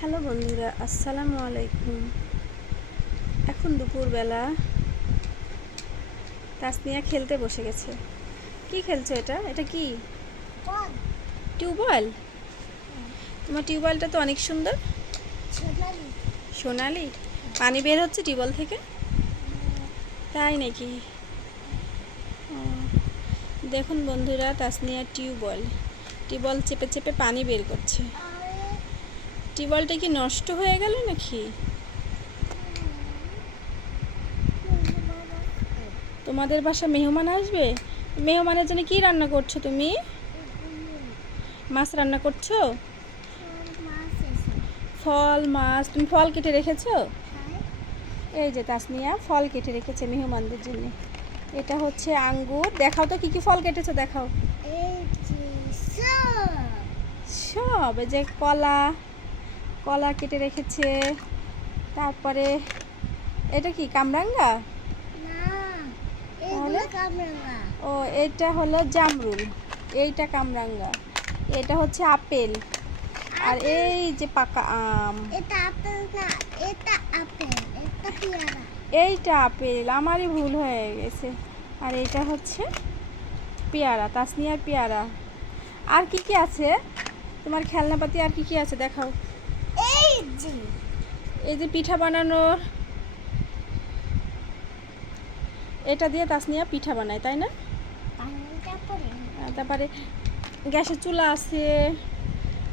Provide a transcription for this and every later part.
Hello বন্ধুরা, আসসালামু আলাইকুম। এখন দুপুরবেলা তাসনিয়া খেলতে বসে গেছে। কি খেলছো? এটা কি টিউবওয়েল? তোমার টিউবওয়েলটা তো অনেক সুন্দর, সোনালি। পানি বের হচ্ছে টিউবওয়েল থেকে? তাই নাকি? দেখুন বন্ধুরা, তাসনিয়া টিউবওয়েল চেপে চেপে পানি বের করছে। টিউবওয়েলটা কি নষ্ট হয়ে গেল নাকি? তোমাদের বাসা মেহমান আসবে? মেহমানের জন্য কি রান্না করছো তুমি? মাছ রান্না করছো? ফল মাছ, তুমি ফল কেটে রেখেছো? এই যে তাসনিয়া ফল কেটে রেখেছে মেহমানদের জন্য। এটা হচ্ছে আঙ্গুর। দেখাও তো কি কি ফল কেটেছো, দেখাও। সব এই যে কলা কেটে রেখেছে। তারপরে এটা কি কামরাঙ্গা? ও, এটা হলো জামরুল, এইটা কামরাঙ্গা। এটা হচ্ছে আপেল, আর এই যে পাকা আম। এইটা আপেল, আমারই ভুল হয়ে গেছে। আর এটা হচ্ছে পেয়ারা, তাসনিয়ার পেয়ারা। আর কি কি আছে তোমার খেলনাপাতি? আর কি কি আছে দেখাও। এই যে পিঠা বানানোর, এটা দিয়ে তাসনিয়া পিঠা বানায়, তাই না? তারপরে গ্যাসের চুলা আছে।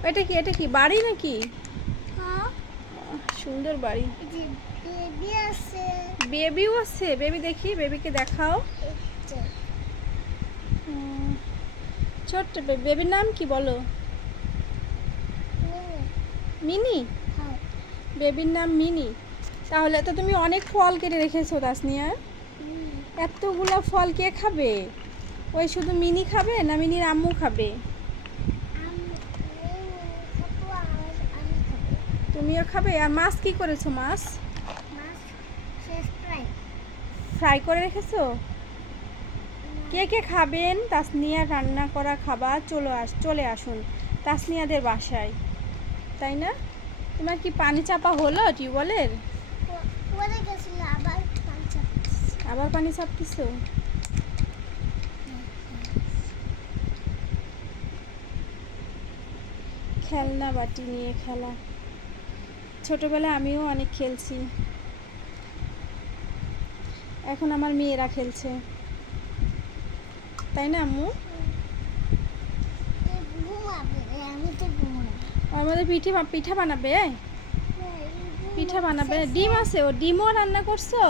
এটা কি বাড়ি নাকি? সুন্দর বাড়ি। বেবিও আছে। বেবি দেখি, বেবিকে দেখাও। ছোট্ট বেবির নাম কি বলো? মিনি। বেবির নাম মিনি। তাহলে তো তুমি অনেক ফল কেটে রেখেছো তাসনিয়া। এতগুলো ফল কে খাবে? ওই শুধু মিনি খাবে না মিনির আম্মু খাবে? তুমিও খাবে। আর মাছ কি করেছো? মাছ ফ্রাই করে রেখেছো? কে কে খাবেন তাসনিয়া রান্না করা খাবার? চলে আসুন তাসনিয়াদের বাসায়, তাই না? তোমার কি পানি চাপা হলো টিউবওয়েলের? আবার পানি চাপতেছো? খেলনা বাটি নিয়ে খেলা। ছোটবেলায় আমিও অনেক খেলছি। এখন আমার মেয়েরা খেলছে, তাই না আম্মু? আমাদের পিঠা বানাবে। পিঠা বানাবে। ডিম আছে? ও ডিমও রান্না করছো?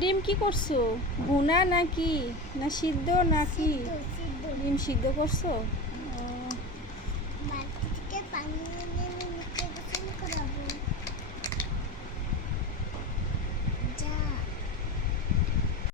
ডিম কি করছো? ভুনা নাকি না সিদ্ধ নাকি? ডিম সিদ্ধ করছো?